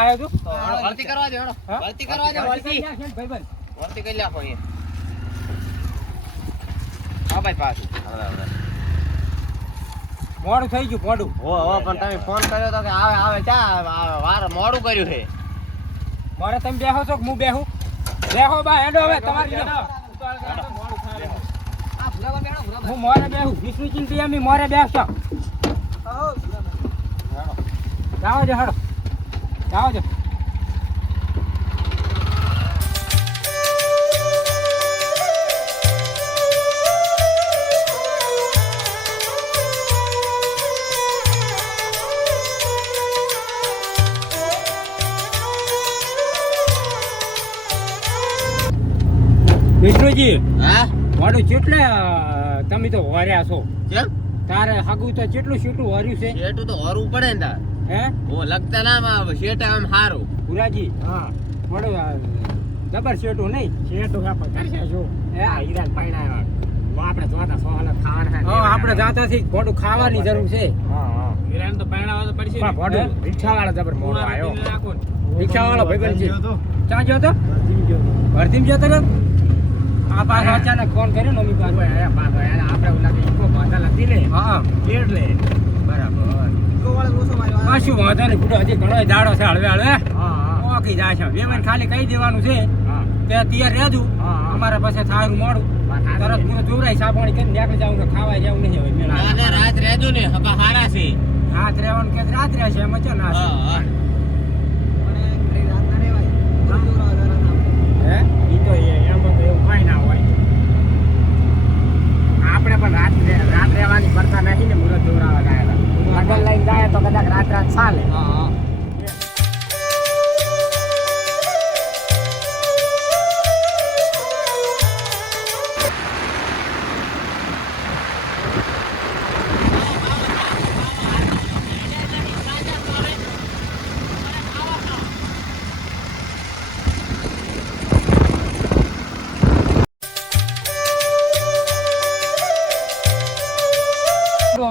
આવ્યો છું. ભરતી કરવા દે હેડો. ભરતી કરવા દે ભરતી ભાઈબંધ ભરતી કરી નાખો એ હા ભાઈ પાછું. મોડું થઈ ગયું મોડું. હો હો પણ તમે ફોન કર્યો તો કે આવે આવે ચા. વાર મોડું કર્યું છે. મારે તમે બેહો છો કે હું બેહું? બેહો બા હેડો હવે તમારી. હું મોરે બેહું વિષ્ણુ ચિંતી અમે મોરે બેસો જાઓ જે હેડો જાઓ જો વિષ્ણુજી હા? વાડું કેટલે તમે તો વર્યા છો? કેમ? તારે હગું તો કેટલું કેટલું હર્યું છે? એટલું તો હરવું પડે ને તાર. હે? ઓ લગતા ના માં શેઠ આમ સારું પુરાજી હા. પડો જબર શેઠું નહીં. શેઠું આપણે કરશે જો હે? હીરા પાડ્યા આપણે જોતા સોહાલ ખાવાના હા આપણે જાતાથી મોડું ખાવાની જરૂર છે. હા હા. હિરાન તો પરણાવવા તો પડશે પણ મોઢું રિક્ષાવાળા જબર મોડો આવ્યો. રિક્ષાવાળો ભાઈબંધ છે. ક્યાં ગયો તો? ભરતીમ ગયો તો. આ પાછો અચાનક ફોન કર્યો ને અમી પાછો આયા પાછો આયા આપણે ઓલા ઈકો બાંધા હતી લે. હા. એટલે બરાબર. કશું વાંધો નહીં બુડો હજી ઘણો દાડો છે હળવે હળવે ઓકી જાય છે. વેમન ખાલી કહી દેવાનું છે કે તૈયાર રહેજો. અમારા પાસે સારું મોડું. તરત પૂરો જોરાય સાબણી કરીને નીકળી જાવ ખાવા જવું નહીં હવે મેળા. રાત રહેજો ને. હવે હારા છે. રાત રહેવાનું કે રાત રહેશે એમ છે ના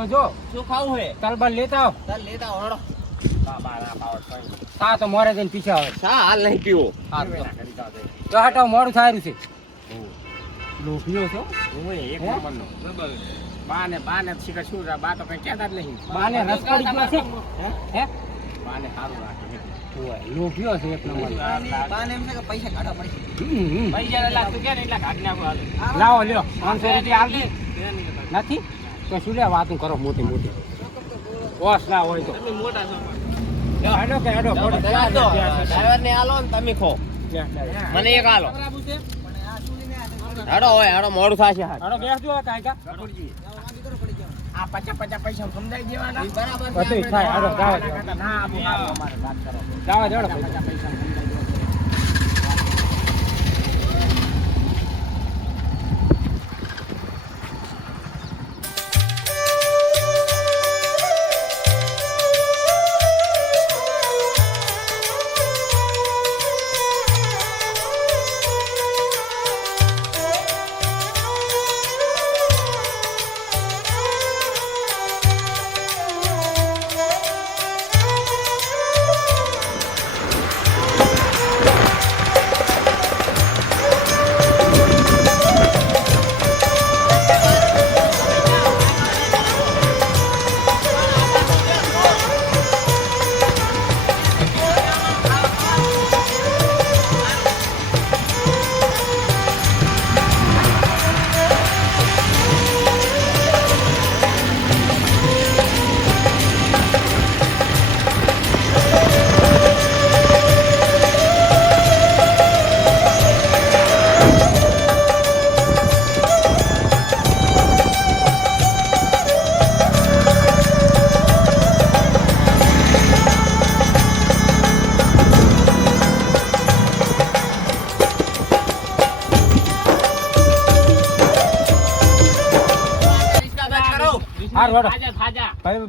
જો. શું ખાવું હે તલબલ લેતા આવ. ચાલ લેતા આવ હેડો. હા તો મોરે જઈને પીછા આવે. શા હાલ નહીં પીવો? તો. હટાવ મોડું સારું છે. લોભીઓ છો? એક હે? નંબરનો. બાને બાને શીખર શું રા બા તો કઈ કહેતા જ નહીં. બાને રસકડી ગયો છે? હે? બાને સારું રાખે ઓય, લોભીઓ છે એક નંબર હમ, હમ. પૈસા એટલા તું કે ને એટલા કાઢી નાખો લાવો લ્યો. પાંચસો રૂપિયા આલ દે નથી? તો શું લે વાતું કરો મોટી મોટી. ઓસ ના હોય તો. મોટા હેડો કે હેડો ને આલો ને તમે ખો. મને એક આલો બરાબર છે હેડો હોય હેડો મોડું થશે હેડો બેસજો કાંઈકા આ પચાસ પચાસ પૈસા સમજાઈ દેવાના. બધું થાય હેડો જાવ. ના આપો અમારે વાત કરો જાવ જાવ પૈસા.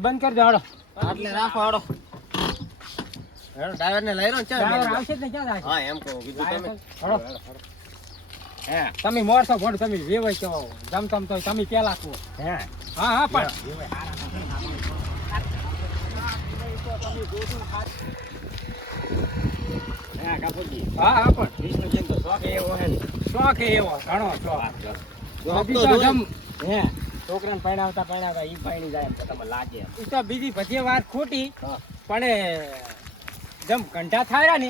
બંધ કરી દો હેડો એટલે રાખો હાડો હેડો ડ્રાઈવર ને લઈ રહ્યો ચાલ ડ્રાઈવર આવશે ને ક્યાં જાય હા એમ કહું કીધું તમે. હાડો હે. તમે મોરસો ભોડ તમે વેવાય તો જમ તમ તો તમે પેલા કહો. હે. હા હા પણ. હે હા હા પણ. શોખ એવો ઘણો શોખ. હે. છોકરાને પરણાવતા પરણાવતા ઈ પરણી જાય એમ તો તમને લાગે ઈ તો બીજી બધી વાત ખોટી પણ જેમ કંઠા થાય ને.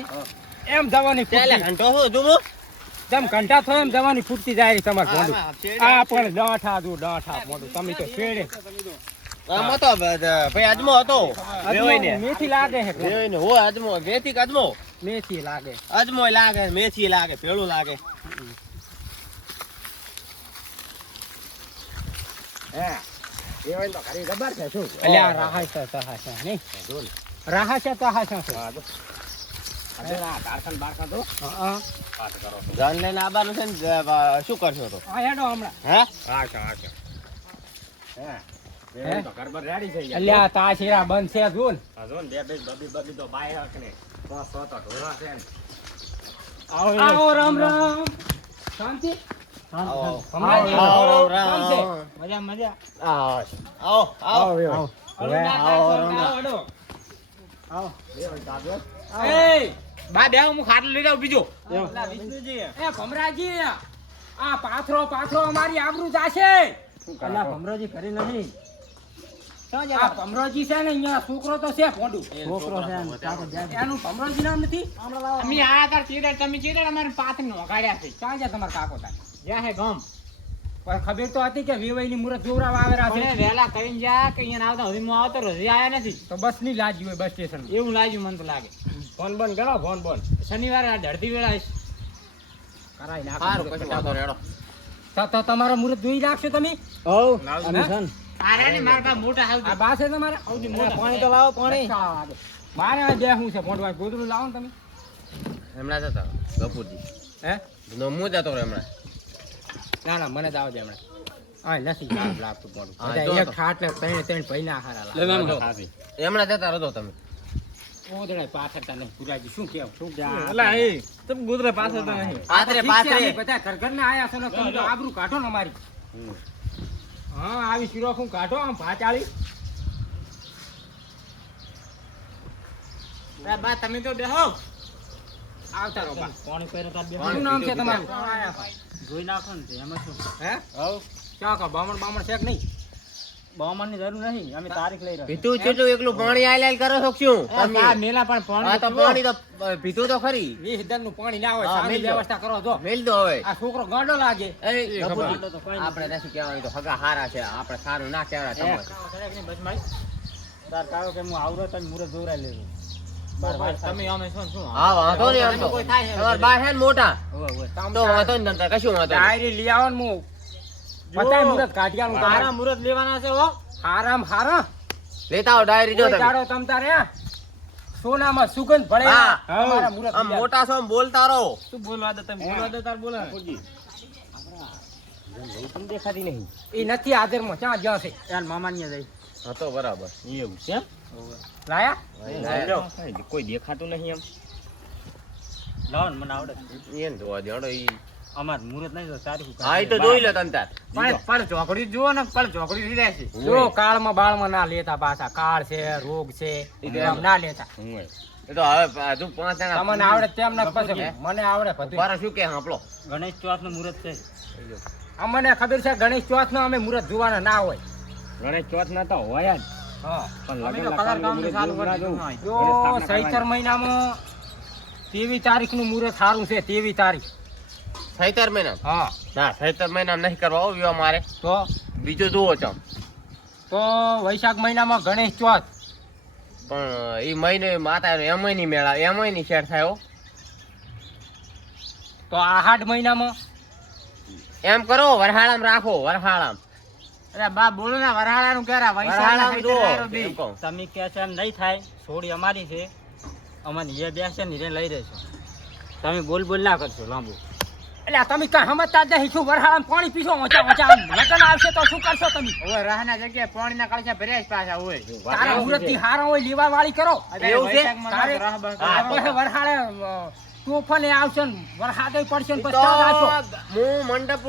એમ જવાની ચાલે ઘંટો હો જોવો જેમ ઘંટા થાય એમ જવાની ફૂટતી જાય રહી તમારે મોઢું આ પણ દાંઠા જો દાંઠા મોઢું તમે તો શેડે આમાં તો ભાઈ અજમો હતો. વેવાઈને. મેથી લાગે છે વેવાઈને. વેથી મેથી લાગે. અજમો લાગે મેથી લાગે પેળું લાગે. હે. એ તો ખરી ખબર છે શું? અલ્યા રાહા છે તહા છે નહીં? જોન રાહા છે શું? તો. હા છો જાન જ- કરશો તો? હેડો હમણાં. હે? હા હા છે. હે. એ હોય તો ઘર બર રેડી થઈ જાય અલ્યા તા શેરા બંધ છે જોન આ જો બે બે બબી બબી તો બાય હક ને. સો સો તો ઢોરા છે ને. આવો રામ રામ. શાંતિ? આવો. આવો, રામ. કેમ છે? મજા મજા. આવો. આવો આવો. વેવાય. હલો, ના, આવો, ના, રામ રામ. આવો, આવો. વેવાય તો આવ્યો. એય, બા બે હું ખાટલો લઈ જાઉં બીજો. વિષ્ણુજી, એ ભમરાજી. આ પાથરો પાથરો અમારી આબરૂ જાશે. અલા ભમરોજી કરી નથી આ ભમરોજી છે ને અહીંયા છોકરો તો છે ફોડું છોકરો છે એનું ભમરોજી નામ નથી? અમે આયા તાર ચીડર તમે ચીડર અમારે પાથરી નોગાડ્યા છે. ક્યાં છે તમારા કાકો તાર. જ્યાં હે ગમ. પણ ખબર તો હતી કે વેવાઈની મુરત જોવરાવા પણ છે. વેલા કઈ કરીને જા કે અહીંયા આવતા હજી હું આવતો હજી આયા નથી. તો બસની લાજી હોય બસ સ્ટેશન એવું લાગ્યું મને તો લાગે. ફોન બંધ કરો ફોન બંધ. શનિવારે આ ઢળતી વેળા. કરાઈ નાખો પછી નહીં, તો તો તમારો મુરત જોઈ રાખશો તમે. હે? આ ને મારા પાસે મોટા હાલ આ બા છે મોટા પાણી તો લાવો મારે આ બે હું છે ફોડવા ગોદરું લાવો ને તમે. હમણાં જતા ગફુરજી હે? નો મું જતો રહ્યો હમણાં. ના ના મને જ દે હમણાં. હા નથી લાભ લાગતું મોડું બધા એક ખાટલે ત્રણ ત્રણ પૈના હારા લાગે જો. જતા રહો તમે. ઓદળે પાથરતા નહીં પુરાજી શું કેવું? શું અલા એ તમે ગુદરે પાછળ તો નહીં. પાથરે પાથરે. બધા ઘર ઘર ના આયા છો ને તમે તો આબરૂ કાઢો ને અમારી. હા આવી શિરોખું કાઢો આમ ભાચાળી? બા તમે તો બેહો. આવતા રહો બા. પાણી પહેરો તાર બેહો? શું નામ છે તમારું? જોઈ નાખો ને એમાં શું? હે? ક્યાં કા બામણ બામણ છે કે નહીં? બહુમાનની જરૂર નહીં અમે તારીખ લઈ રહ્યા પીતું જેટલું એકલું પાણી આય લાય કરો છો શું? તમે? આ મેલા પણ પાણી તો પીવો. પાણી તો અ, તો ખરી. નું પાણી ના હોય હા, સારી વ્યવસ્થા કરો જો. મેલ દો હવે. આ છોકરો ગાંડો લાગે. આપણે નથી. કહેવાનું તો હગા હારા છે આપણે સારું ના કહેવાય બસમાં તાર કાકો કે હું આવરો તને મુરત દોરાઈ લેજો. તમે અમે શું શું હા વાંધો નહીં આમ તો. કોઈ થાય છે. તમારા બા છે મોટા. તો વાંધો નહીં તમતાર, કશું વાંધો ડાયરી લઈ આવો ને હું બતાય મુરત કાઢિયાનું મારા મુરત લેવાના છે હો. હારામ હારા. લેતા આવો ડાયરી જો તમે. તમ તારે સોનામાં સુગંધ ભળે તમારા મુરત આમ મોટા છો બોલતા રહો. શું બોલવા દે તમે? બોલવા દે તાર બોલા. દેખાતી નહીં. એ નથી હાજરમાં ક્યાં જ્યાં છે? યાર મામા ને જઈ હા તો બરાબર. એવું છે લાયા? કઈ કોઈ દેખાતું નહીં એમ. લાવો મને આવડે. એને જોવા દે, ઈ. અમાર મુરત નહીં તારીખ હા તો જોઈ લે તમતાર પણ પણ ચોકડી જુઓ ને પણ ચોકડી થી રહેશે જો કાળમાં બાળમાં ના લેતા પાછા. કાળ છે રોગ છે ના લેતા. એ. તો હવે હજુ પાંચ જણા તમને આવડે તેમ ના પછી મને આવડે બધું મારા શું કે આપણો ગણેશ ચોથનું મુરત છે અમને ખબર છે ગણેશ ચોથ નો અમે મુરત જોવાના ના હોય. ગણેશ ચોથ ના તો હોય જ. ચૈતર મહિનામાં તેવી તારીખનું મુહૂર્ત સારું છે તેવી તારીખ. સૈતર મહિના? હા. ના સૈતર મહિના નહીં કરવા વિવાહ મારે. તો? બીજું જુઓ ચમ તો વૈશાખ મહિનામાં ગણેશ ચોથ. પણ એ મહિને માતા એમય નહીં મેળા એમય નહીં શેર થાય તો આહાડ મહિનામાં? એમ કરો વરહાળામ રાખો વરહાળામાં. અરે બા બોલો ને વરહાળા નું ક્યારે વરહાળામાં જુઓ. એમ કહું. તમે કે છે એમ નહીં થાય. છોડી અમારી છે. અમારી એ બેસે ને લઈ રહેશે. તમે બોલ બોલ ના કરશો લાંબુ. એટલે તમે કઈ સમજતા જ નહીં શું વરહાળામાં પાણી પીશો? ઓછા ઓછા આવશે તો શું કરશો તમે? હવે રહના જગ્યાએ પાણીના કળશા ભર્યા જ પાછા હોય. તારા મુહૂર્તથી હારા હોય લેવા વાળી કરો. એવું છે? તારે તોફાને આવશે ને વરસાદે પડશે ને પછી આવશો. હું મંડપ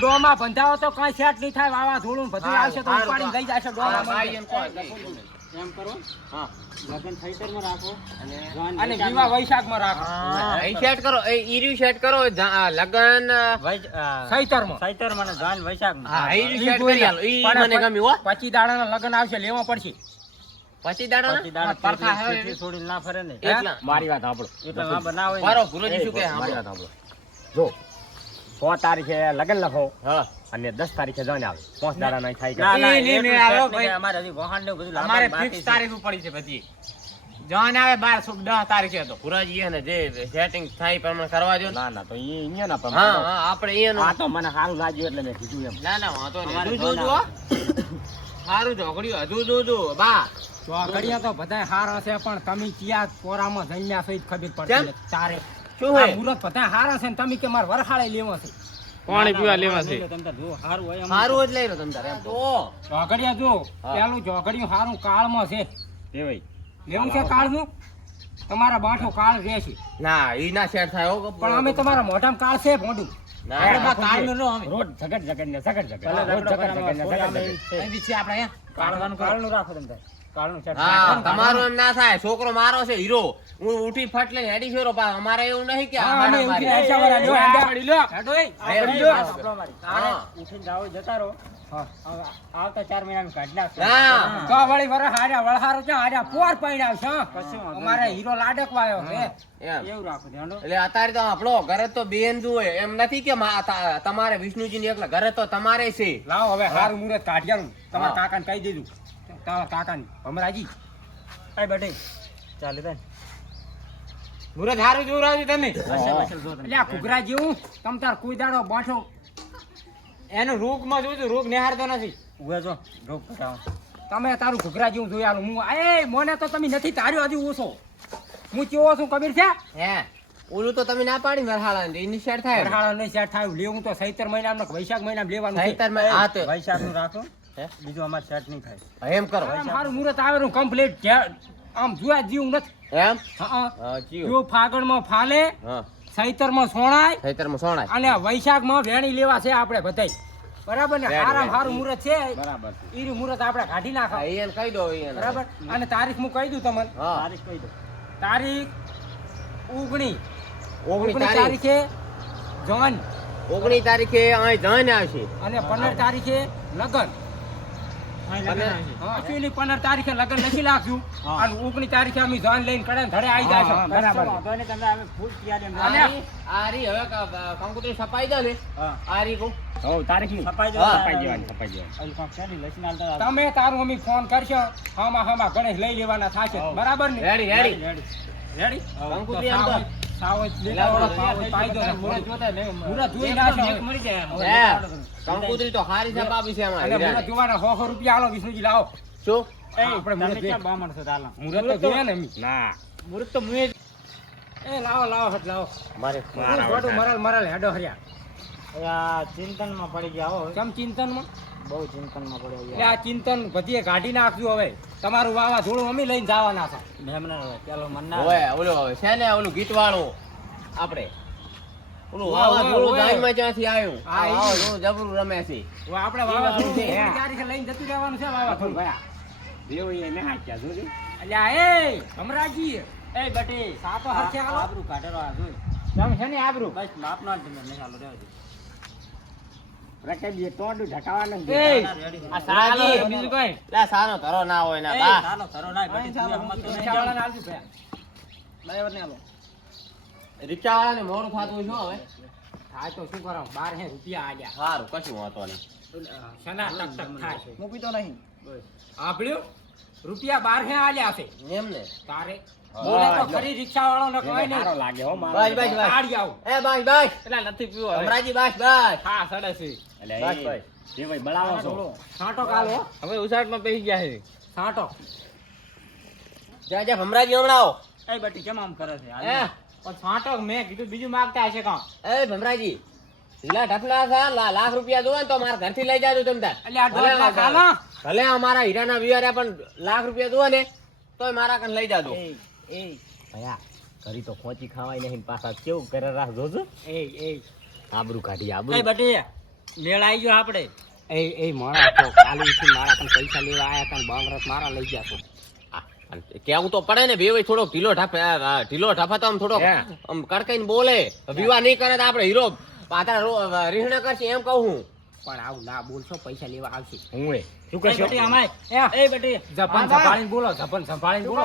ડોમાં બંધાવો તો કઈ સેટ નહીં થાય વાવા ધોળું બધું આવશે તો ઉપાડી લઈ જશે ડોમાં એમ કરો. હા. લગન થઈતરમાં રાખો. અને અને વૈશાખમાં- વિવાહ વૈશાખમાં રાખો. એ સેટ કરો એ ઈર્યું સેટ કરો લગન વૈ- આ, સૈતરમાં. ચૈતરમાં ને જાન વૈશાખમાં. હા ઈર્યું સેટ કરી આલો. ઈ મને ગમ્યું હો. પચી દાડાના લગ્ન આવશે લેવા પડશે. પછી દાડા પછી દાડા પરખા હે પેટલી ના ફરે ને? એટલા. મારી વાત સાંભળો. એટલે ના હોય મારો ગુરુજી શું કહે? મારી વાત સાંભળો. જો સો તારીખે લગ્ન લખો હા. અને દસ તારીખે જઈને આવે. પાંચ દાડા નહીં થાય ના, ના, નહીં, નહીં, એટલું નહીં, set આવો ભાઈ. અમારે હજી વહાણ ને બધું અમારે ફિક્સ તારીખ પડી છે પછી જાન આવે બાર સુખ દસ તારીખે તો. પુરાજી એને જે સેટિંગ થાય પ્રમાણે કરવા જો ને. તો ઈ અહીંયા ના પ્રમાણે. હા આપણે અહીંયાનું આ તો મને સારું લાગ્યું એટલે મેં કીધું એમ. ના ના વાંધો નહીં. જોજો સારું ઝોકડ્યું હજુ જોજો બા. ચોકડીયા તો બધાય હારા છે પણ તમે ક્યાં કોરામાં જમ્યા છો ખબર પડતી તારે શું હોય? મુરત બધાય હારા છે ને તમે કે માર વરહાળે લેવો છે? પાણી પીવા લેવા છે. સારું જ લઈ લો તમ તારે ચોકડિયા જો પેલું ચોકડિયું હારું કાળમાં છે. એ ભાઈ. લેવું છે કાળનું? તમારા બાઠો કાળ રહેશે ના ઈ ના શેર થાય પણ અમે તમારા મોઢામાં કાળ છે મોઢું રોડ ઝગડ ઝગડ ને ઝગડ ઝગડ ઝઘડો ઝગડ ઝગડ ને ઝગડ. ઝગડ. આપણે. કાળનું કાળનું રાખો તમ. તમારું એમ ના થાય છોકરો મારો છે હીરો હું ઉઠી ફટ લઈને હેડી ફેરો પા અમારે એવું નહીં કે હા, અમે અમારે ઉઠીને આશા વાળા જો, હેડા પડી લો. હેડો એ. હા, આ પડી પડી લો. લો. આપણો મારી. હા. ઉઠીને જાઓ, જતા રહો. આવતા ચાર મહિનામાં કાઢી નાખશો. વળી વરસ હાર્યા, વળહારો છે, હાર્યા, પોર છે, અમારે હીરો લાડક વાયો છે એવું રાખો એટલે અત્યારે તો આપણો ઘરે તો બેન જુએ એમ નથી કે મા- તમારે વિષ્ણુજી એકલા ઘરે તો તમારે છે લાવો હવે હારું મુહૂર્ત કાઢ્યાનું તમારા. કાકાને કહી દીધું તમારા કાકાને. ભમરાજી. કઈ બેઠે ચાલે તને. મુરત હારું જોવું તમે. અસલ અસલ જો તમે. એટલે આ ઘૂઘરા જેવું તમ તાર કોઈ દાડો બાઠો. એનું રોગમાં જોજો રોગ નિહારતો નથી. ઉભે જો. રોગ ઘટાડો. તમે તારું ઘૂઘરા જેવું જોઈ આલું. હું એ મને તો તમે નથી તાર્યો હજી ઓછો. હું કેવો છું કબીર છે? હે ઓલું તો તમે ના પાડી મરહાળા ને એની શેર થાય. મરહાળા ને શેઠ થાય લેવું તો સૈતર મહિનામાં વૈશાખ મહિનામાં લેવાનું છે. સહિતરમાં હા તો વૈશાખનું રાખો. હે? બીજું અમારે સેટ નહીં થાય. એમ કરો. મારું મુહૂર્ત આવે હું કમ્પ્લીટ આમ જોયા જીવ નથી. એમ? હા જો ફાગણમાં ફાલે હા. સૈતરમાં સોણાય સહિતરમાં સોણાય. અને વૈશાખમાં વેણી લેવા છે આપણે બધાય. બરાબર ને? આરામ હારું મુહૂર્ત છે. બરાબર. ઈ મુહૂર્ત આપણે કાઢી નાખા. એને કહી દો એને બરાબર? અને તારીખ હું કહી દઉં તમને. તારીખ કહી દો. તારીખ ઓગણી. ઓગણી તારીખે જન. ઓગણી તારીખે અહીં જન આવશે. અને પંદર તારીખે લગન. લગન પંદર તારીખે લગન નથી લાગ્યું. અને ઓગણી તારીખે અમે જાન લઈને કડે ધડે આવી જાય બરાબર. તમે અમે ફૂલ તૈયારી એમ અને- રાખો. આ રી હવે કંકુતરી સપાઈ દો ને હા. આ રી કહું હો તારીખની છપાઈ દો. હા, છપાઈ દેવાની છપાઈ દેવાની અહીં કોક છે? ને, લસીને આલતા આવજો. તમે તારું અમે ફોન કરશો. હામાં હામાં ગણેશ લઈ લેવાના થશે. બરાબર ને? Ready ready ready. રેડી કંકોત્રી કંકોત્રી તો હારી છે અને અમારી મુરત જોવાના સો સો રૂપિયા આલો વિષ્ણુજી લાવો. શું? એ, આપણે મુરત ક્યાં બામણ છો તાલા? મુરત તો ને ના. મુરત તો મુએ એ લાવો લાવો હટ લાવો. મારે મારા. મરલ મરલ હેડો હર્યા. ચિંતનમાં પડી ગયા હો. કેમ ચિંતનમાં? બહુ ચિંતનમાં પડ્યા એટલે આ ચિંતન બધીએ કાઢી નાખજો હવે. તમારું વાવા થોડું અમે લઈને જવાના છે. મેમના પેલો મન્ના. ઓય ઓલો છે ને ઓલું ગીત વાળો આપણે. ઓલું વાવા ઓય, ઓય. ક્યાંથી આવ્યું. આ. વાવાઝોડું જબરું રમે છે. હવે આપણે વાવા થોડું છે. લઈને જતું રહેવાનું છે વાવા થોડું દેવ એ ને હાચ્યા જોજો. આ એ હમરાજી. એ બટી સાતો હરખે આલો. આબરૂ કાઢરો આ જોઈ તમે છે ને આબરૂ? બસ માપ ના તમે નહીં હાલો રહેવા દે. રકેબીએ ટોડું ઢકાવાનું એ આ સારાજી બીજું કઈ લા સાનો ધરો ના હોય ના બા. ચાલો, કરો ના, બટી તું આલજો ભયા. મોડું થતું હવે? થાય તો શું કરો બાર હે રૂપિયા આલ્યા. સારું કશું વાંધો નહીં. શના ટક ટક થાય મૂકી તો નહીં. આભળ્યું રૂપિયા બાર હે આલ્યા છે. એમ ને તારે બોલે તો એટલે. રિક્ષા વાળો ને. કોઈ નહીં લાગે હો મારો બસ બસ બસ તાળી આવું. એ બસ બસ એટલે નથી પીવો હમણાંજી બસ બસ હા સડે છે. એટલે બસ, એ જે ભાઈ બળાવો છો. સાટો કાલો. હવે ઉસાટમાં બેસી ગયા છે. સાટો જા જા ભમરાજી હમણાં આવો. એ બટી કેમ આમ કરે છે? એ. પણ સાટો મેં કીધું બીજું માંગતા હશે કાં? એ ભમરાજી. ઢીલા ઢફલા છે લાખ રૂપિયા દો તો મારા ઘરથી લઈ જાજો તમે તાર. ભલે દોઢ લાખ આ- આલો ભલે અમારા હીરાના વિવાર્યા પણ લાખ રૂપિયા દો ને તોય મારા કન લઈ જાજો. એ, એ, ભયા કરી તો ખોચી ખાવાય નહીં પાછા કેવું કરે રાખ જોજો? એ એ. આબરૂ કાઢી આબરૂ. બટી મેળ આવી ગયો આપણે એ એ મારા તો કાલે ઉઠીને મારા પણ પૈસા લેવા આયા તા ને મારા લઈ ગયા કેવું તો પડે ને બે થોડો ઢીલો ઢાફે ઢીલો ઢાફા તો આમ થોડો. આમ કડકાઈને બોલે. વિવાહ નહીં કરે તો આપણે હીરો રો- રીહણા કરશે એમ કહું હું. પણ આવું ના બોલશો પૈસા લેવા આવશે. હું એ. શું કહેશો? બેટી અમાય એ. એ બેટી. જપન સંભાળીને બોલો જપન સંભાળીને બોલો.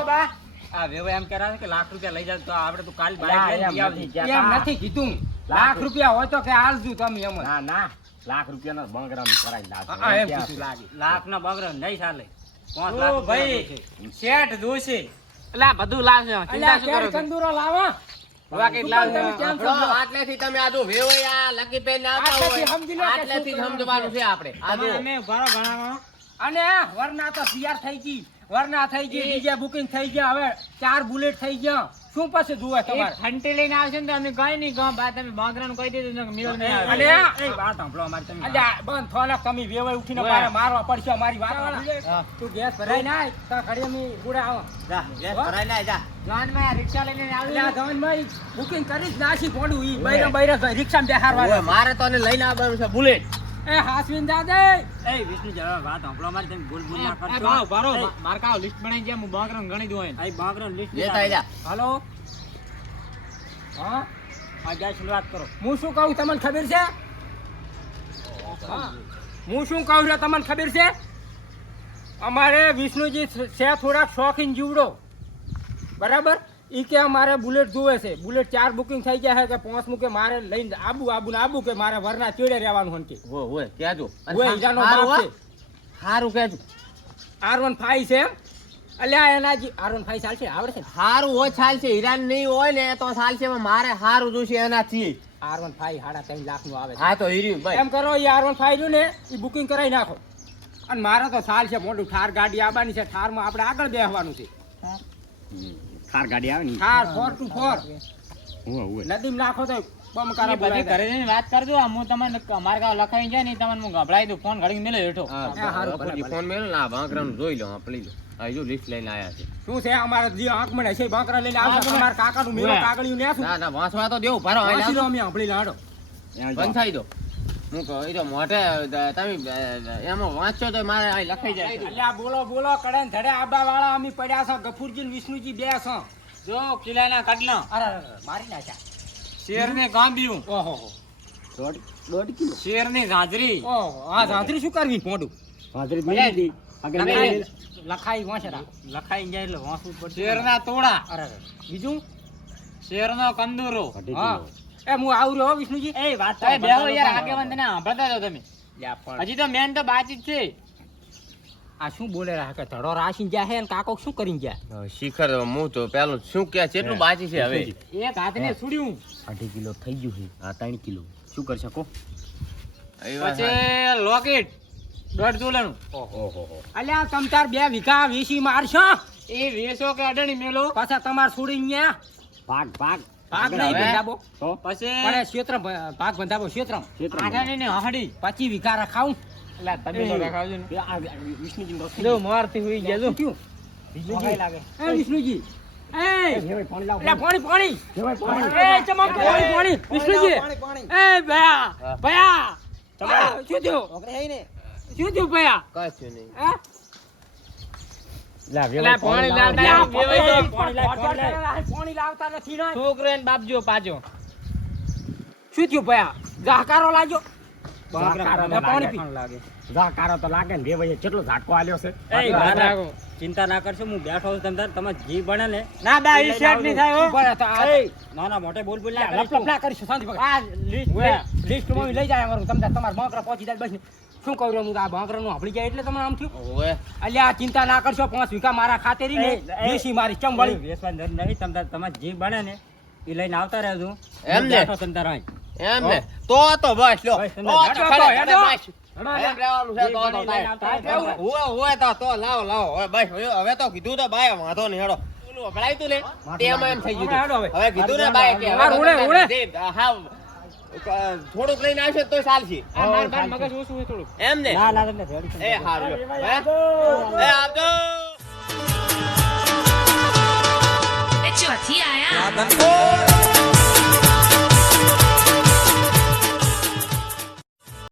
આ વેવે એમ કહેરા કે લાખ રૂપિયા લઈ જાય તો આપણે તો કાલ ના, બાઈક લઈને એમ આવજે. નથી. એમ નથી કીધું. લાખ રૂપિયા હોય તો કે આલજુ તમે એમ ના ના. લાખ રૂપિયાના બંગરામ કરાવી નાખો. લાખ નો બગડે નહીં ચાલે. પાંચ લાખ ભાઈ, શેઠ જોશે. એટલે બધું લાવશે શું કરો કંદુરો લાવો? હવા કેટલા તમે આટલેથી આ જો વેવાઈ આ લકી પેન ને આવતા હોય, આટલેથી સમજવાનું છે. આપણે. આ જો. અમે ભરો ભણાવો અને વરના તો સીઆર થઈ ગઈ. વરના થઈ ગઈ ડીજે બુકિંગ થઈ ગયા હવે ચાર બુલેટ થઈ ગયા. શું પછી જુએ તમારે? ફંટી લઈને આવશે ને તમે અમે કઈ નહીં કહો બા તમે બાંગરાનું કહી દીધું ને નહીં આવે. અલે એ વાત સાંભળો અમારી તમે અલ્યા બંધ થોલા તમે વેવાય ઉઠીને. મારે મારવા પડશે અમારી વાત. તું ગેસ ભરાઈ નાય તો ખડી અમે ગુડે આવો. જા ગેસ ભરાઈ લે જા. જોનમાં આ રિક્ષા લઈને આવી અલ્યા માં બુકિંગ કરી જ નાસી પોડું ઈ. બૈરા બૈરા રિક્ષામાં બેહારવા મારે તો લઈને આવવાનું છે બુલેટ. એ હાસવીન દાદે! એ વિષ્ણુ જરા વાત સાંભળો મારી તમે ભૂલ ભૂલ ના કરશો. ભાવ, ભારો, માર કાવ લિસ્ટ બનાવી ગયા હું બાંકરાનું ગણી દઉં આઈ બાંગરાનું લિસ્ટ લેતા જા. હાલો. હા? આ ની વાત કરો. હું શું કહું તમને ખબર છે? હા. હું શું કહું છું તમને ખબર છે? અમારે વિષ્ણુજી છે થોડાક શોખીન જીવડો. બરાબર? ઈ કે મારે બુલેટ જોવે છે. બુલેટ ચાર બુકિંગ થઈ ગયા છે કે પાંચમું કે મારે લઈને આબુ આબુ ને આબુ કે મારે વરના ચેડે રહેવાનું હોય કે. હો હોય કહેજો. હોય ઈજાનો બાપ છે. હારું કહેજો. આર વન ફાઈવ છે એમ? અલ્યા એના જી આર વન ફાઈવ ચાલશે? આવડે છે ને? હારું હોય ચાલશે. હીરાન નહીં હોય ને તો ચાલશે મારે હારું જોશે એનાથી. આર વન ફાઈવ સાડા ત્રણ લાખનું આવે હા તો હીર્યું ભાઈ. એમ કરો એ આર વન ફાઈવ ને એ બુકિંગ કરાવી નાખો. અને મારે તો ચાલશે છે મોટું ઠાર ગાડી આવવાની છે ઠારમાં આપણે આગળ બેસવાનું છે. થાર ગાડી આવે ને ઠાર ફોર ટુ ફોર. હું આવું નદીમ નાખો તો બમ એ બધી ઘરે જઈને વાત કરજો હું તમને મારા કાં લખાઈ જાય ને તમને હું ગભરાઈ દઉં ફોન ઘડી મેલે હેઠો. ફોન મેલે ના ભાંકરાનું જોઈ લો આપણે લઈ લો. આ જો લિસ્ટ લઈને આયા છે. શું છે અમારે જે આંખ મળે છે બાંકરા લઈને આવશે હા, તમારા કાકાનું મેરો કાગળિયું ને ના ના વાંચવા તો દેવું ભરો અહીં વાંચી લો અમે આપણી લાડો. બંધ થાય દો હું કહું તો મોઢે તમે એમાં વાંચો તો મારે અહીં લખાઈ જાય. અલ્યા બોલો બોલો કડે ધડે આબા વાળા અમે પડ્યા છો ગફુરજી વિષ્ણુજી બે છો. જો કિલ્લાના કડનો. અરે અરે, અરે, મારી નાખ્યા શેર ને ગાંભ્યું. ઓહો દોઢ દોઢ કિલો? શેરની હાજરી ઓહો આ ઝાંઝરી શું કરવી મોઢું? હાજરી મળી લખાઈ લખાઈ જાય એટલે વાંચવું પડશે. શેર ના તોડા. અરે. બીજું? શેર નો કંદુરો હા. એ હું આવું રહ્યો વિષ્ણુજી. એ વાત તો બેહો યાર આગેવાન તને સાંભળતા જાવ તમે હજી તો મેન તો બાજી છે. આ શું બોલે રહ્યા કે ધડો રાશી જ્યાં હે કાકો શું કરીને ગયા શિખર હું તો પેલું શું કે છે એટલું બાચી છે હવે. એક હાથને સુડ્યું. અઢી કિલો થઈ ગયું છે. આ ત્રણ કિલો. શું કરી શકો? એ પછી લોકેટ દોઢ તોલાનું ઓહો અલ્યા તમ તાર બે વીઘા વીસી મારશો. એ વેસો કે અડણી મેલો? પાછા તમાર છોડી ગયા ભાગ ભાગ. ભાગ નહીં. બંધાબો પછી પણ ક્ષેત્ર ભાગ બંધાબો ક્ષેત્ર આગાની ને હહડી પછી વિકાર રખાવું. એટલે તમે તો રખાવજો ને. એ આ વિષ્ણુજીને તો થઈ જો ગયું. મારથી હુઈ ગયા જો. શું વિષ્ણુજી. લાગે. એ વિષ્ણુજી. એ! જેવાય પાણી લાવો. અલ્યા પાણી પાણી. જેવાય પાણી. એ ચમક પાણી પાણી. વિષ્ણુજી. એ ભયા ભયા. આ, શું થયું? શું થયું ભયા? કશું નહીં. છોકરો શું થયું ભયા? લાગ્યો. ચિંતા ના કરશો હું બેઠો છું તમે તમારે જી બને ને. ના બે ઈ સેટ નહીં થાય ના ના મોટે બોલ બોલ ના કરીશું. શાંતિ. લિસ્ટ ઓય, લઈ જાય અમારું. તમે તાર તમારા બાંકરા પહોંચી જાય બસ. શું કહું હું આ બાંકરાનું હંભળી જાય એટલે તમને આમ થયું? ઓએ એટલે આ ચિંતા ના કરશો પાંચ વીઘા મારા ખાતે રહી ને. દેશી મારી ચમ વળી વેસવાની નહીં તમે તાર જે બને ને એ લઈને આવતા રહેજો. એમ ને? બેઠો તમે તાર એમ ને? તો તો બસ લો. તો તો હેડો, તો હવે કીધું તો બાય વાંધો નહીં હેડો. ઓલું તું ને તેમાં એમ થઈ ગયું હવે. હવે કીધું ને બાય કે હા, થોડુંક લઈને આવશે તો ચાલશે. આ માર બાર મગજ ઓછું હોય થોડુંક. એમ ને? ના ના તમને રેડી એ હારું હે? એ આવજો. એ ચોથી આયા.